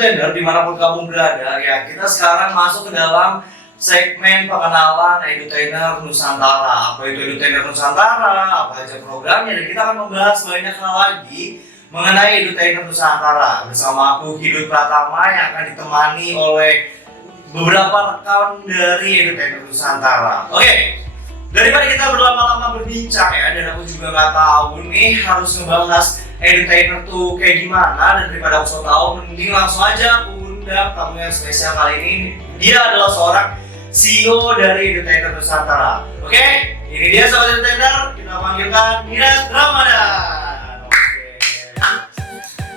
Edutainer dimanapun kamu berada ya, kita sekarang masuk ke dalam segmen pengenalan Edutainer Nusantara. Apa itu Edutainer Nusantara, apa aja programnya, dan kita akan membahas banyak hal lagi mengenai Edutainer Nusantara bersama aku Hidup Pratama yang akan ditemani oleh beberapa rekan dari Edutainer Nusantara. Oke, daripada kita berlama-lama berbincang ya, dan aku juga nggak tahu nih harus ngebahas Edutainer tuh kayak gimana, dan daripada aku so tahu, mending langsung aja aku undang tamu yang spesial kali ini. Dia adalah seorang CEO dari Edutainer Nusantara. Oke, ini dia sahabat Edutainer, kita panggilkan Mirat Ramadan.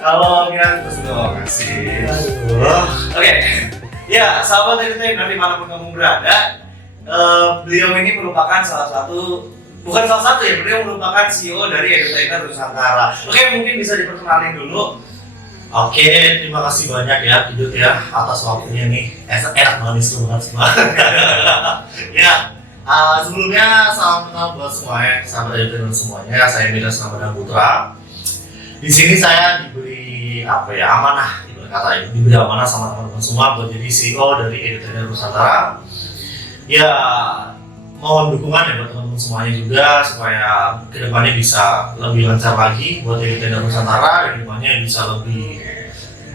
Halo Mirat, terus dong, kasih. Oke, ya sahabat Edutainer dimanapun kamu berada, beliau ini merupakan bukan salah satu ya, beliau merupakan CEO dari Edutainer Nusantara. Oke, mungkin bisa diperkenalin dulu. Oke, terima kasih banyak ya Hidup ya atas waktunya nih. Enak banget semua. Ya, sebelumnya salam kenal buat semuanya, sahabat Edutainer semuanya. Saya Mirat Ramadan Putra. Di sini saya diberi amanah, diberi amanah sama teman-teman semua buat jadi CEO dari Edutainer Nusantara. Ya, mohon dukungan ya buat teman-teman semuanya juga supaya kedepannya bisa lebih lancar lagi buat Edutainer Nusantara, dan kedepannya bisa lebih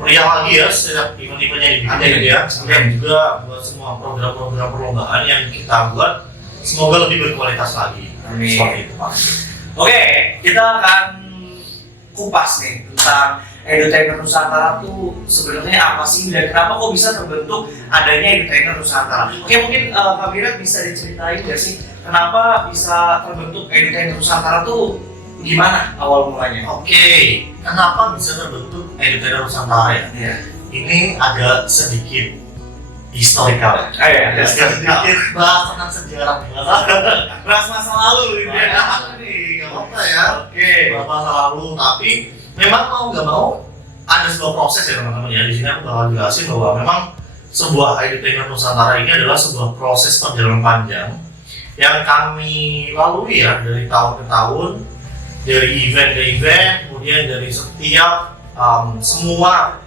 meriah lagi ya setiap event-eventnya dibikinnya gitu ya. Dan juga buat semua program-program perlombaan yang kita buat semoga lebih berkualitas lagi. Amin. Seperti itu Pak. Oke, kita akan kupas nih tentang Edutainer Nusantara tuh sebenarnya apa sih, dan kenapa kok bisa terbentuk adanya Edutainer Nusantara. Oke, mungkin Kak Mirat bisa diceritain nggak sih kenapa bisa terbentuk Edutainer Nusantara tuh gimana awal mulanya? Oke, kenapa bisa terbentuk Edutainer Nusantara ya? Iya. Ini agak sedikit historikal ya. Ada sedikit bahas tentang sejarah. bahas masa lalu gitu ya. Nggak apa-apa ya. Oke. Bahas masa lalu, tapi memang mau nggak mau ada sebuah proses ya teman-teman ya. Di sini aku bakal jelasin bahwa memang sebuah Edutainer Nusantara ini adalah sebuah proses perjalanan panjang yang kami lalui ya, dari tahun ke tahun, dari event ke event, kemudian dari setiap semua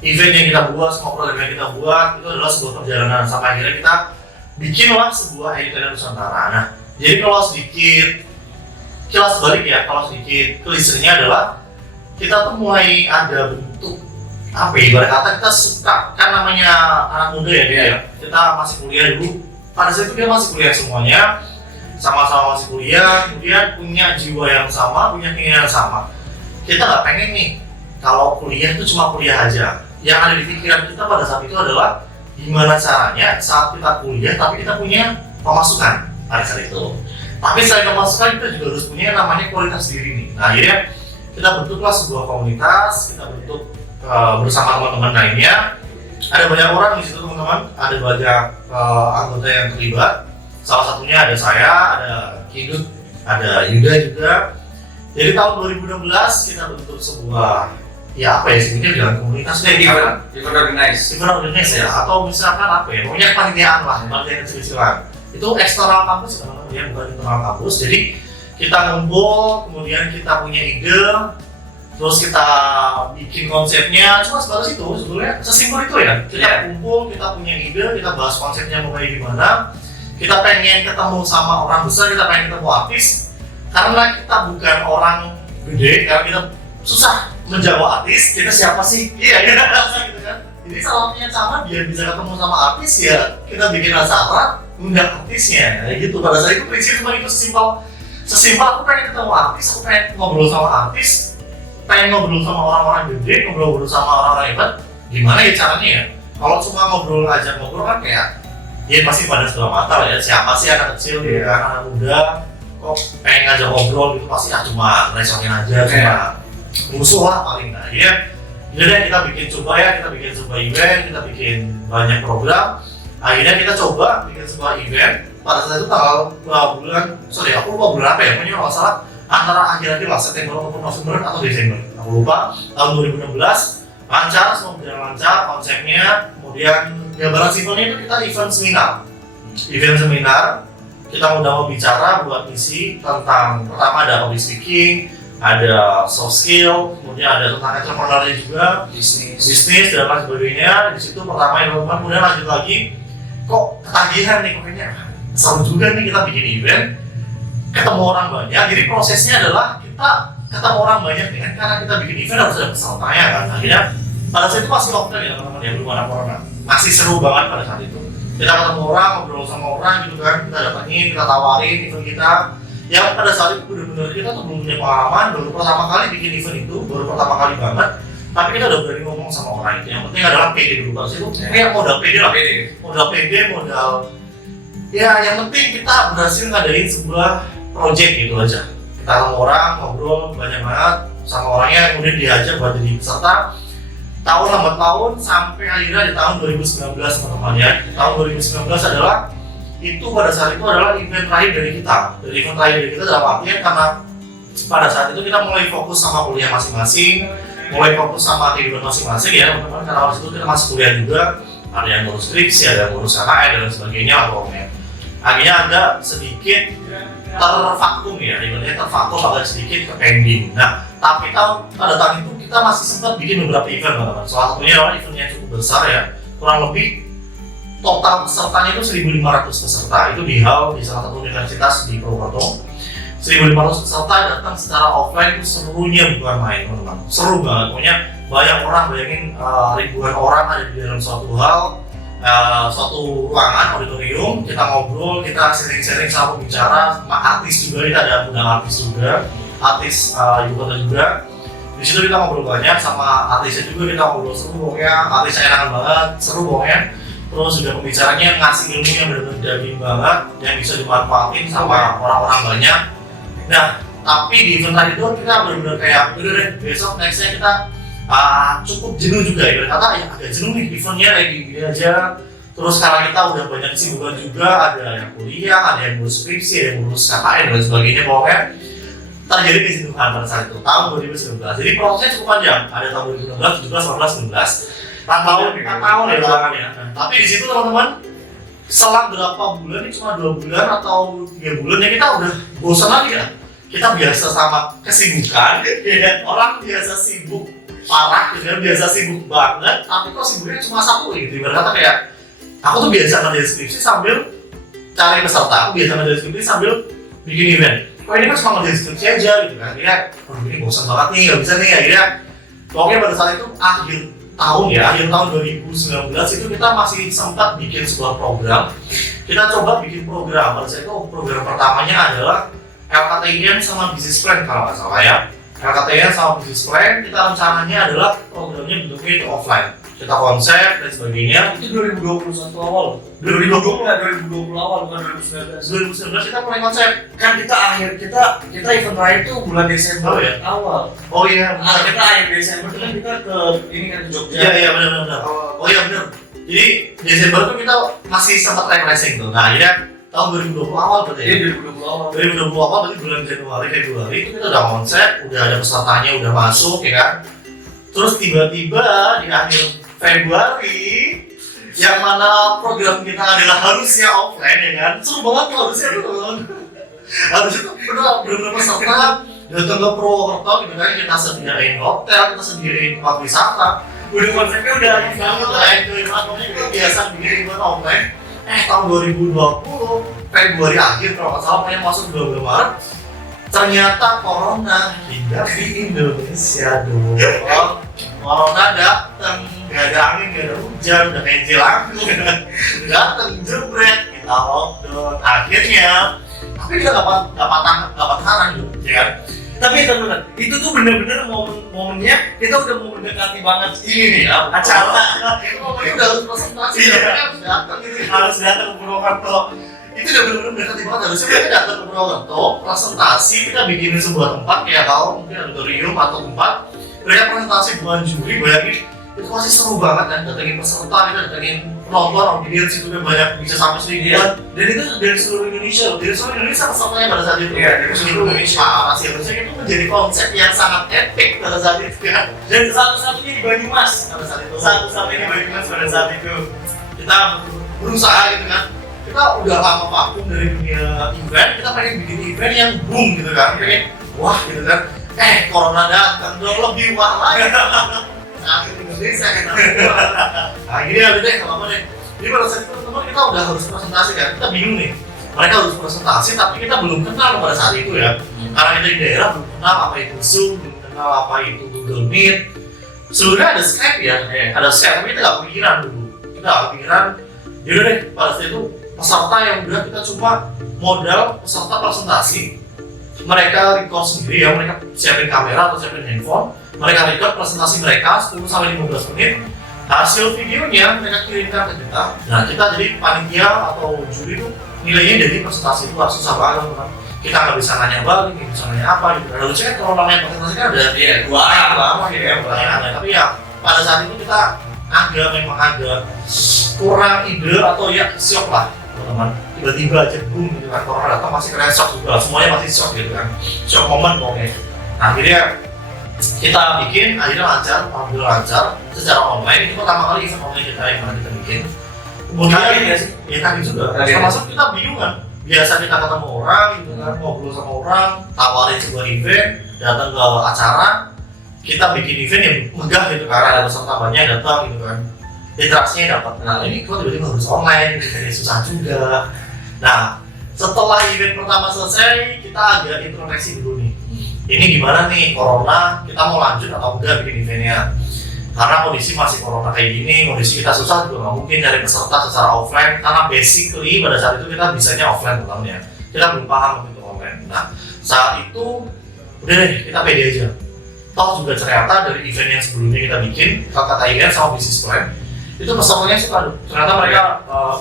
event yang kita buat, semua program yang kita buat itu adalah sebuah perjalanan sampai akhirnya kita bikinlah sebuah Edutainer Nusantara. Nah, jadi kalau sedikit kilas balik ya, kalau sedikit klisenya adalah kita tuh mulai ada bentuk ibarat kata kita suka, kan namanya anak muda ya dia ya, kita masih kuliah dulu, pada saat itu dia masih kuliah semuanya, sama-sama masih kuliah, kemudian punya jiwa yang sama, punya keinginan yang sama. Kita nggak pengen nih kalau kuliah itu cuma kuliah aja. Yang ada di pikiran kita pada saat itu adalah gimana caranya saat kita kuliah tapi kita punya pemasukan pada saat itu. Tapi selain pemasukan kita juga harus punya yang namanya kualitas diri nih. Nah, akhirnya kita bentuklah sebuah komunitas, kita bentuk bersama teman-teman lainnya. Ada banyak orang di situ teman-teman, ada banyak anggota yang terlibat. Salah satunya ada saya, ada Kidut, ada Yuda juga. Jadi tahun 2016 kita bentuk sebuah sebetulnya dengan komunitas Event organize ya, atau misalkan pokoknya kepanitiaan lah, kepanitiaan kecil-kecilan. Itu eksternal kampus teman-teman ya, bukan internal kampus. Jadi kita ngumpul, kemudian kita punya ide, terus kita bikin konsepnya, cuma sebatas itu sebetulnya, sesimpel itu ya. Kita kumpul, kita punya ide, kita bahas konsepnya mau kayak gimana. Kita pengen ketemu sama orang besar, kita pengen ketemu artis, karena kita bukan orang gede, karena kita susah menjawab artis, kita siapa sih? Iya, kita gitu kan. Jadi salah satunya sama, biar bisa ketemu sama artis ya, kita bikin acara, undang artisnya, gitu. Pada saat itu prinsip cuma itu, sesimpel aku pengen ketemu artis, aku pengen ngobrol sama artis, pengen ngobrol sama orang-orang gede, ngobrol sama orang-orang hebat. Gimana ya caranya ya? Kalau cuma ngobrol aja ngobrol kan kayak ya pasti pada sebelah mata lah ya. Siapa sih anak kecil ya, anak muda kok pengen ngajak ngobrol gitu, pasti cuma resokin aja, cuma musuh lah paling. Nah, jadi kita bikin sebuah event, kita bikin banyak program. Akhirnya kita coba bikin sebuah event. Pada saat itu aku lupa bulan apa ya, pokoknya kalau salah antara akhir-akhir lah, September ataupun November atau Desember, aku lupa. Tahun 2016 lancar, semua berjalan lancar konsepnya. Kemudian gambaran simpelnya itu kita event seminar. Kita mau bicara buat misi tentang, pertama ada public speaking, ada soft skill, kemudian ada tentang entrepreneurnya juga, bisnis dan lain sebagainya. Di situ pertama ya teman-teman, kemudian lanjut lagi, kok ketagihan nih, kayaknya seru juga nih kita bikin event, ketemu orang banyak. Jadi prosesnya adalah kita ketemu orang banyak nih kan, karena kita bikin event harus ada pesertanya kan. Akhirnya pada saat itu masih offline ya teman-teman ya, belum ada corona, masih seru banget pada saat itu. Kita ketemu orang, ngobrol sama orang gitu kan, kita datangin, kita tawarin event kita. Yang pada saat itu benar-benar kita tuh belum punya pengalaman, baru pertama kali bikin event itu, baru pertama kali banget. Tapi kita udah berani ngomong sama orang itu. Yang penting adalah PD dulu. Pas itu kayak modal PD lah, modal ya yang penting kita berhasil ngadain sebuah project gitu aja. Kita ketemu orang, ngobrol banyak banget sama orangnya, kemudian diajak buat jadi peserta. Tahun lambat tahun sampai akhirnya di tahun 2019 teman-teman ya. Tahun 2019 adalah itu pada saat itu adalah event terakhir dari kita. Dari event terakhir dari kita dalam artian karena pada saat itu kita mulai fokus sama kuliah masing-masing, mulai fokus sama kehidupan masing-masing ya teman-teman. Karena waktu itu kita masih kuliah juga, ada yang ngurus skripsi, ada yang ngurus KKN dan sebagainya pokoknya. Akhirnya ada sedikit tervakum ya, ibaratnya tervakum agak sedikit ke pending. Nah, tapi pada tahun itu kita masih sempat bikin beberapa event teman-teman. Salah satunya adalah eventnya cukup besar ya, kurang lebih total pesertanya itu 1.500 peserta. Itu di hall di salah satu universitas di Purwokerto. 1.500 peserta datang secara offline itu serunya bukan main teman-teman. Seru banget, pokoknya banyak orang, bayangin ribuan orang ada di dalam suatu hall, suatu ruangan auditorium. Kita ngobrol, kita sharing-sharing sama pembicara, sama artis juga, kita ada undang artis juga, artis ibu kota juga. Di situ kita ngobrol banyak sama artisnya juga, kita ngobrol seru pokoknya, artisnya enak banget, seru pokoknya. Terus juga pembicaranya ngasih ilmu yang benar-benar daging banget, yang bisa dimanfaatin sama orang-orang banyak. Nah, tapi di event tadi itu kita benar-benar kayak, udah deh, besok nextnya kita cukup jenuh juga ya, kata ya agak jenuh nih eventnya kayak gini aja. Terus karena kita udah banyak kesibukan juga, ada yang kuliah, ada yang ngurus skripsi, ada yang ngurus KKN dan sebagainya, pokoknya terjadi kejenuhan pada saat itu, tahun 2019. Jadi prosesnya cukup panjang, ada tahun 2016, 17, 18, 19. 4 tahun ya belakangnya. Tapi di situ teman-teman, selang berapa bulan, ini cuma 2 bulan atau 3 bulan ya kita udah bosan lagi ya. Kita biasa sama kesibukan, ya orang biasa sibuk parah, biasa sibuk banget, tapi kok sibuknya cuma satu gitu. Ibarat kata kayak, aku tuh biasa ngerjain skripsi sambil cari peserta, aku biasa ngerjain skripsi sambil bikin event. Kok ini kan cuma ngerjain skripsi aja gitu kan, akhirnya ini bosan banget nih, gak bisa nih, akhirnya pokoknya pada saat itu akhir tahun 2019 itu kita masih sempat bikin sebuah program. Kita coba bikin program, pada saat itu program pertamanya adalah LKTIN sama Business Plan kalau nggak salah ya. LKTIN sama Business Plan, kita rencananya adalah programnya bentuknya itu offline. Kita konsep dan sebagainya. Itu 2021 awal. 2020 awal bukan 2019. 2019 kita mulai konsep. Kan kita event terakhir itu bulan Desember ya? awal. Oh iya, Kita akhir Desember itu kan kita ke ini kan ke Jogja. Iya benar. Oh iya benar. Jadi Desember itu kita masih sempat refreshing tuh. Nah akhirnya tahun 2020 awal berarti ya? 2020 awal berarti bulan Januari, Februari itu kita udah konsep, udah ada pesertanya, udah masuk ya kan. Terus tiba-tiba di akhir Februari yang mana program kita adalah harusnya offline ya kan. Seru banget tuh harusnya tuh. Harusnya tuh bener-bener peserta datang ke Purwokerto gitu kan, kita sediain hotel, kita sediain tempat wisata. Udah konsepnya udah banget lah itu, makanya kita biasa bikin event offline. Tahun 2020 Februari akhir kalau nggak salah, pokoknya masuk 12 Maret ternyata corona hinggap di Indonesia dong. Corona datang, gak ada angin, gak ada hujan, udah kayak jelangkung datang jebret, kita lockdown akhirnya. Tapi kita nggak patah tangan gitu ya kan. Tapi teman-teman, itu tuh bener-bener momennya kita udah mau mendekati banget ini nih ya, acara. Momennya udah harus presentasi, harus datang ke Purwokerto. Itu udah bener-bener mendekati banget. Harusnya kita datang ke Purwokerto, presentasi, kita bikinin sebuah tempat kayak kalau mungkin auditorium atau tempat mereka presentasi buat juri, bayangin itu masih seru banget kan, datengin peserta, kita datengin penonton, audiens itu kan banyak, bisa sampai seribuan. Dan itu dari seluruh Indonesia loh, dari seluruh Indonesia pesertanya pada saat itu. Iya, dari seluruh Indonesia. Masih harusnya itu menjadi konsep yang sangat epic pada saat itu kan. Dan satu-satunya di Banyumas pada saat itu. Satu-satunya di Banyumas pada saat itu. Kita berusaha gitu kan. Kita udah lama vakum dari dunia event, kita pengen bikin event yang boom gitu kan, pengen wah gitu kan. Corona datang dong, lebih wah lagi. Nah, Indonesia kan nah gini aja deh, kalau apa deh. Jadi pada saat itu teman-teman kita udah harus presentasi kan, kita bingung nih. Mereka harus presentasi tapi kita belum kenal pada saat itu ya. Karena kita di daerah belum kenal apa itu Zoom, belum kenal apa itu Google Meet. Sebenarnya ada Skype ya, ada Skype tapi kita nggak kepikiran dulu. Kita nggak kepikiran. Yaudah deh, pada saat itu peserta yang udah kita cuma modal peserta presentasi. Mereka record sendiri ya, mereka siapin kamera atau siapin handphone. Mereka record presentasi mereka 10-15 menit. Hasil videonya mereka kirimkan ke kita. Nah kita jadi panitia atau juri itu nilainya dari presentasi itu langsung sama teman. Kita nggak bisa nanya balik, nggak bisa nanya apa gitu. Nah lucunya kalau namanya presentasi kan ada dua lama gitu ya pertanyaannya. Tapi ya pada saat itu kita memang agak kurang ide atau ya shock lah teman-teman. Tiba-tiba aja boom gitu kan, corona datang masih kena shock juga. Semuanya masih shock gitu kan. Shock moment pokoknya. Nah akhirnya kita bikin, akhirnya lancar, alhamdulillah lancar secara online. Itu pertama kali event online kita yang pernah kita bikin. Kemudian ya kaget juga, termasuk kita bingung kan. Biasa kita ketemu orang gitu kan, ngobrol sama orang, tawarin sebuah event, datang ke acara, kita bikin event yang megah gitu kan, ada peserta banyak datang gitu kan, interaksinya dapat. Nah ini kok tiba-tiba harus online, gitu, susah juga. Nah setelah event pertama selesai, kita agak introspeksi dulu nih. Ini gimana nih corona, kita mau lanjut atau enggak bikin eventnya? Karena kondisi masih corona kayak gini, kondisi kita susah juga nggak mungkin cari peserta secara offline. Karena basically pada saat itu kita bisanya offline utamanya, kita belum paham itu online. Nah saat itu udah deh kita pede aja. Toh juga ternyata dari event yang sebelumnya kita bikin, kata event sama bisnis plan, itu pesertanya suka. Ternyata mereka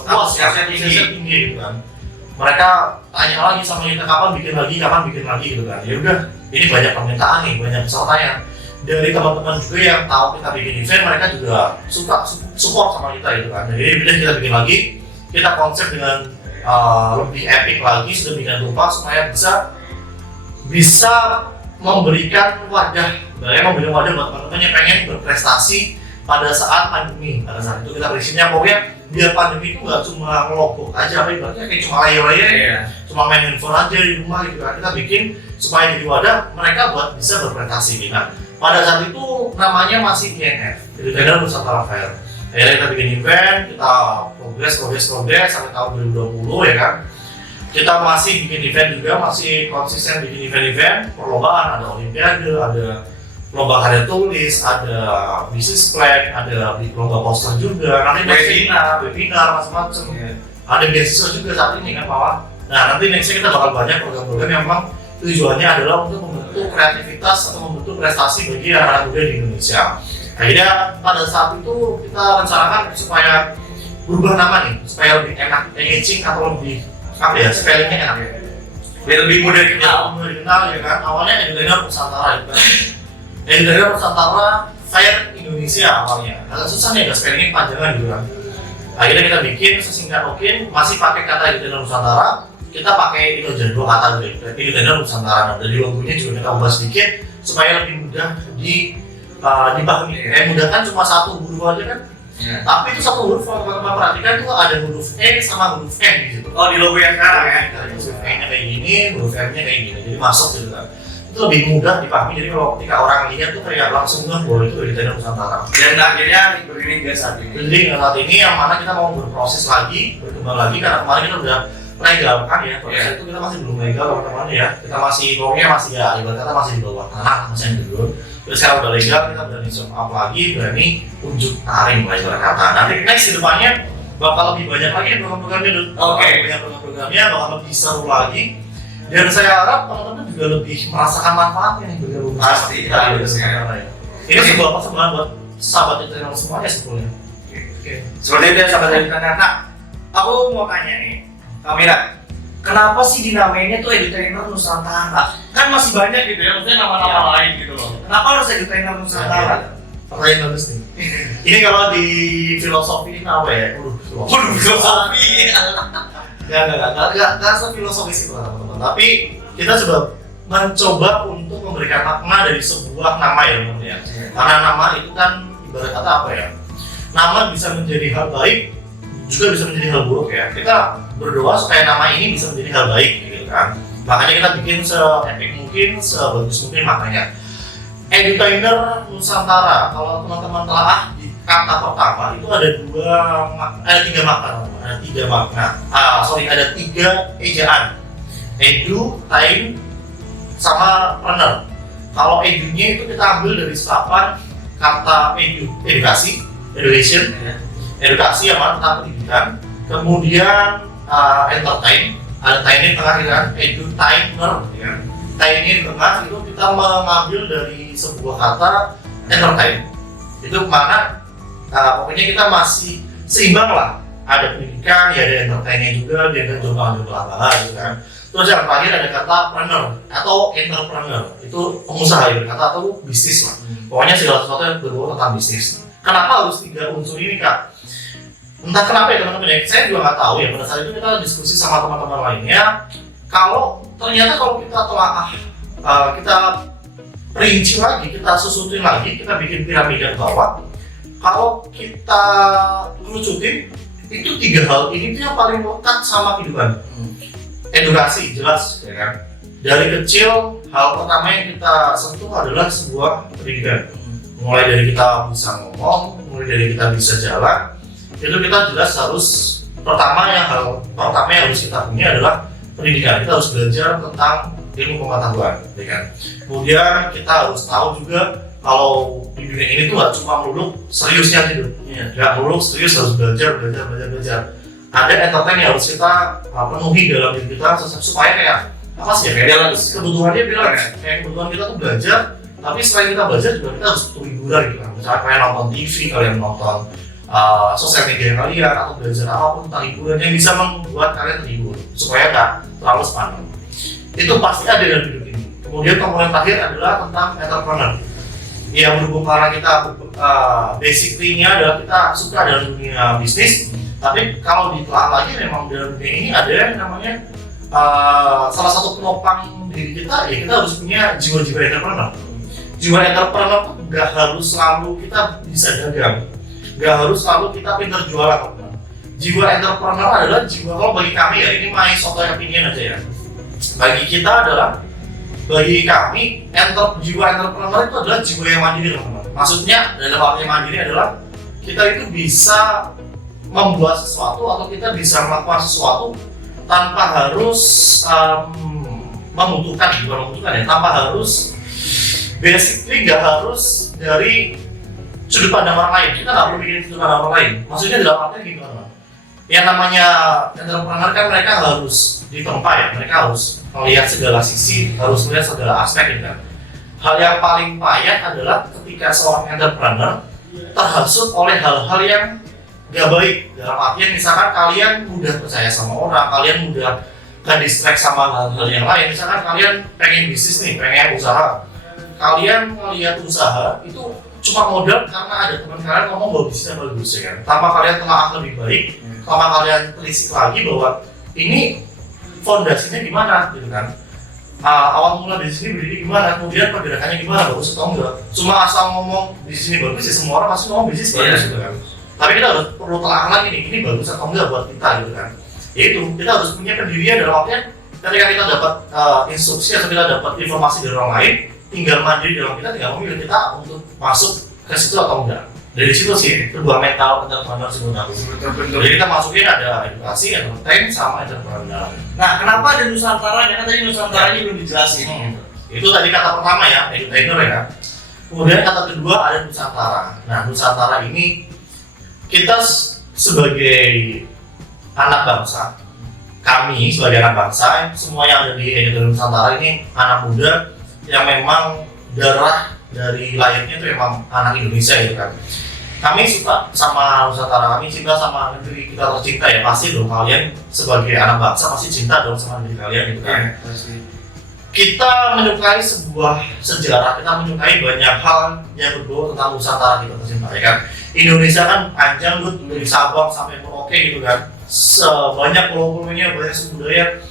puas, tinggi gitu kan. Mereka tanya lagi sama kita kapan bikin lagi gitu kan. Ya udah, ini banyak permintaan nih, banyak pesertanya. Dari teman-teman juga yang tahu kita bikin event, mereka juga suka support sama kita gitu kan. Jadi udah kita bikin lagi, kita konsep dengan lebih epic lagi, sudah bikin rupa supaya bisa memberikan wadah, memberikan wadah buat teman-teman yang pengen berprestasi pada saat pandemi. Pada saat itu kita prinsipnya pokoknya biar pandemi itu nggak cuma ngelogok aja, apa ibaratnya kayak cuma layar-layar, cuma main handphone aja di rumah gitu kan. Kita bikin supaya jadi wadah mereka buat bisa berprestasi gitu. Nah, pada saat itu namanya masih INF, Educainer Nusantara Fair. Akhirnya kita bikin event, kita progres sampai tahun 2020 ya kan. Kita masih bikin event juga, masih konsisten bikin event-event, perlombaan, ada olimpiade, ada lomba karya tulis, ada business plan, ada lomba poster juga, nanti webinar macam-macam. Ada beasiswa juga saat ini kan Pak. Nah nanti nextnya kita bakal banyak program-program yang memang tujuannya adalah untuk membentuk kreativitas atau membentuk prestasi bagi anak-anak muda di Indonesia. Akhirnya pada saat itu kita rencanakan supaya berubah nama nih, supaya lebih enak, engaging atau lebih apa ya, spellingnya enak ya. Biar lebih mudah dikenal ya kan. Awalnya Educainer Nusantara itu kan. Educainer Nusantara Fair Indonesia awalnya. Agak susah nih, agak spellingnya panjangan gitu kan. Akhirnya kita bikin sesingkat mungkin, masih pakai kata Educainer Nusantara. Kita pakai itu aja, 2 kata dulu, Educainer Nusantara. Nah, dari logonya juga kita ubah sedikit supaya lebih mudah dipahami. Mudah kan cuma 1 huruf aja kan. Tapi itu 1 huruf, kalau teman-teman perhatikan itu ada huruf E sama huruf N gitu. Oh di logo yang sekarang ya? Huruf E-nya kayak gini, huruf M-nya kayak gini, jadi masuk gitu kan. Itu lebih mudah dipahami, jadi kalau ketika orang lihat tuh kayak langsung ngeh bahwa itu Educainer Nusantara. Dan akhirnya berdiri hingga saat ini. Berdiri hingga saat ini, yang mana kita mau berproses lagi, berkembang lagi, karena kemarin kita udah legal kan ya, pada saat itu kita masih belum legal teman-teman ya. Kita masih, pokoknya masih ya, ibarat kata masih di bawah tanah, masih yang dulu. Terus sekarang udah legal, kita berani zoom up lagi, berani unjuk taring lah ibarat kata. Nanti next ke depannya bakal lebih banyak lagi program-programnya. Banyak program-programnya, bakal lebih seru lagi. Dan saya harap teman-teman juga lebih merasakan manfaatnya nih bergabung. Pasti, ya. Ini sebuah persembahan buat sahabat Educainer semuanya sebetulnya. Seperti itu ya sahabat Educainer. Nah, aku mau tanya nih, Kamila, kenapa sih dinamainnya tuh Educainer Nusantara? Kan masih banyak gitu ya, maksudnya nama-nama lain gitu loh. Kenapa harus Educainer Nusantara? Pertanyaan bagus nih. Ini kalau di filosofi apa ya? Filosofi. Nggak se-filosofis itu teman-teman. Tapi kita mencoba untuk memberikan makna dari sebuah nama ya teman-teman ya. Karena nama itu kan ibarat kata apa ya? Nama bisa menjadi hal baik, juga bisa menjadi hal buruk ya. Kita berdoa supaya nama ini bisa menjadi hal baik gitu kan. Makanya kita bikin se-epic mungkin, sebagus mungkin maknanya. Edutainer Nusantara, kalau teman-teman telah di kata pertama itu ada tiga ejaan. Edu, tain, sama preneur. Kalau edunya itu kita ambil dari serapan kata edukasi, education, edukasi yang mana tentang pendidikan. Kemudian entertain, ada tain di tengah kan, edutainer, ya. Tain di tengah itu kita mengambil dari sebuah kata entertain. Itu mana pokoknya kita masih seimbang lah. Ada pendidikan, ya ada entertainnya juga, dia ada jombang-jombang gitu kan. Terus yang terakhir ada kata preneur atau entrepreneur, itu pengusaha ya, kata atau bisnis lah. Pokoknya segala sesuatu yang berbau tentang bisnis. Kenapa harus 3 unsur ini kak? Entah kenapa ya teman-teman ya, saya juga nggak tahu ya. Pada saat itu kita diskusi sama teman-teman lainnya. Kalau ternyata kalau kita telah kita rinci lagi, kita susutin lagi, kita bikin piramida ke bawah. Kalau kita kerucutin, itu 3 hal ini tuh yang paling lekat sama kehidupan. Edukasi jelas ya kan. Dari kecil hal pertama yang kita sentuh adalah sebuah pendidikan. Mulai dari kita bisa ngomong, mulai dari kita bisa jalan, itu kita jelas harus hal pertama yang harus kita punya adalah pendidikan. Kita harus belajar tentang ilmu pengetahuan, ya kan. Kemudian kita harus tahu juga kalau di dunia ini tuh gak cuma melulu seriusnya gitu, gak melulu serius, harus belajar. Ada entertain yang harus kita penuhi dalam diri kita supaya kayak apa sih ya, kayak kebutuhannya bilang kayak kebutuhan kita tuh belajar, tapi selain kita belajar juga kita harus butuh hiburan gitu kan. Misalnya kalian nonton TV, kalian nonton sosial media kalian, atau belajar apapun tentang hiburan yang bisa membuat kalian terhibur supaya nggak terlalu sepanjang. Itu pasti ada dalam hidup ini. Kemudian komponen terakhir adalah tentang entrepreneur. Ya berhubung karena kita basically-nya adalah kita suka dalam dunia bisnis. Tapi kalau ditelaah lagi memang dalam dunia ini ada yang namanya salah satu penopang diri kita, ya kita harus punya jiwa-jiwa entrepreneur. Jiwa entrepreneur itu nggak harus selalu kita bisa dagang, nggak harus selalu kita pintar jualan. Jiwa entrepreneur adalah jiwa, kalau bagi kami ya, ini my soto opinion aja ya. Bagi kita adalah, bagi kami jiwa entrepreneur itu adalah jiwa yang mandiri teman-teman. Maksudnya dalam arti mandiri adalah kita itu bisa membuat sesuatu atau kita bisa melakukan sesuatu tanpa harus tanpa harus basically nggak harus dari sudut pandang orang lain. Kita nggak perlu bikin sudut pandang orang lain. Maksudnya dalam artinya gimana? Yang namanya entrepreneur kan mereka harus ditempa ya, mereka harus melihat segala sisi, harus melihat segala aspek gitu kan. Hal yang paling payah adalah ketika seorang entrepreneur terhasut oleh hal-hal yang gak baik. Dalam artian misalkan kalian mudah percaya sama orang, kalian mudah ke-distract sama hal-hal yang lain. Misalkan kalian pengen bisnis nih, pengen usaha, kalian melihat usaha itu cuma modal karena ada teman kalian ngomong bahwa bisnisnya bagus ya kan. Tanpa kalian telaah lebih baik, tanpa kalian telisik lagi bahwa ini fondasinya gimana gitu kan. Awal mula di sini berdiri gimana, kemudian pergerakannya gimana, bagus atau enggak. Cuma asal ngomong di sini bagus ya, semua orang pasti ngomong bisnis bagus gitu kan. Tapi kita harus perlu telaah lagi nih, ini bagus atau enggak buat kita gitu kan. Yaitu kita harus punya pendirian dalam artian ketika kita dapat instruksi atau kita dapat informasi dari orang lain, tinggal mandiri dalam kita, tinggal memilih kita untuk masuk ke situ atau enggak. Dari situ sih kedua mental entrepreneur sebenarnya. Jadi kita masukin ada edukasi, entertain, sama entrepreneur. Nah, kenapa ada Nusantara? Karena tadi Nusantara ini belum dijelasin. Itu tadi kata pertama ya, edutainer ya. Kemudian kata kedua ada Nusantara. Nah, Nusantara ini kita sebagai anak bangsa, kami sebagai anak bangsa, semua yang ada di edutainer Nusantara ini anak muda yang memang darah dari lahirnya itu memang anak Indonesia gitu kan. Kami suka sama Nusantara, kami cinta sama negeri kita tercinta ya, pasti dong kalian sebagai anak bangsa pasti cinta dong sama negeri kalian gitu kan. Kita menyukai sebuah sejarah, kita menyukai banyak hal yang berbau tentang Nusantara kita tercinta ya kan. Indonesia kan panjang buat dari Sabang sampai Merauke gitu kan. Sebanyak pulau-pulaunya, banyak suku budaya.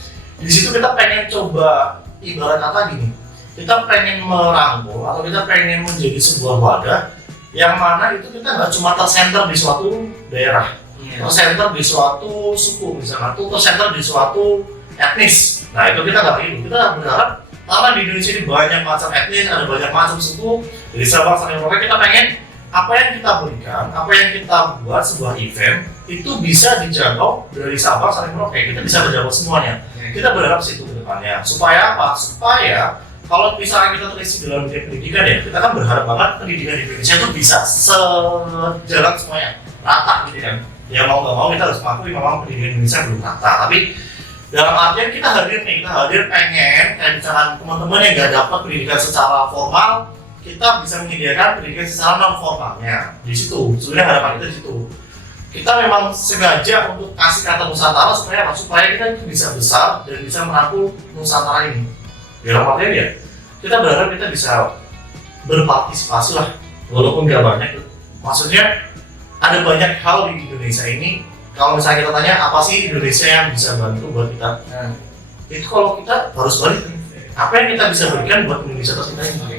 Di situ kita pengen coba ibarat kata gini. Kita pengen merangkul atau kita pengen menjadi sebuah wadah yang mana itu kita nggak cuma tersenter di suatu daerah, tersenter di suatu suku misalnya, atau tersenter di suatu etnis, Nah itu kita nggak gitu, kita berharap karena di Indonesia ini banyak macam etnis, ada banyak macam suku, dari Sabang sampai Merauke kita pengen apa yang kita berikan, apa yang kita buat sebuah event itu bisa dijangkau dari Sabang sampai Merauke, kita bisa menjangkau semuanya. Kita berharap situ ke depannya. Supaya apa? Supaya kalau misalnya kita terisi dalam dunia pendidikan ya, kita kan berharap banget pendidikan di Indonesia itu bisa sejalan semuanya, rata gitu kan. Ya mau nggak mau kita harus mengakui memang pendidikan Indonesia belum rata, tapi dalam artian kita hadir pengen kayak misalkan teman-teman yang nggak dapat pendidikan secara formal, kita bisa menyediakan pendidikan secara non formalnya di situ. Sebenarnya harapan kita di situ. Kita memang sengaja untuk kasih kata Nusantara supaya kita itu bisa besar dan bisa merangkul Nusantara ini. Dalam artian ya, kita berharap kita bisa berpartisipasi lah, walaupun nggak banyak. Maksudnya ada banyak hal di Indonesia ini. Kalau misalnya kita tanya apa sih Indonesia yang bisa bantu buat kita, itu kalau kita harus balik. Apa yang kita bisa berikan buat Indonesia tercinta ini?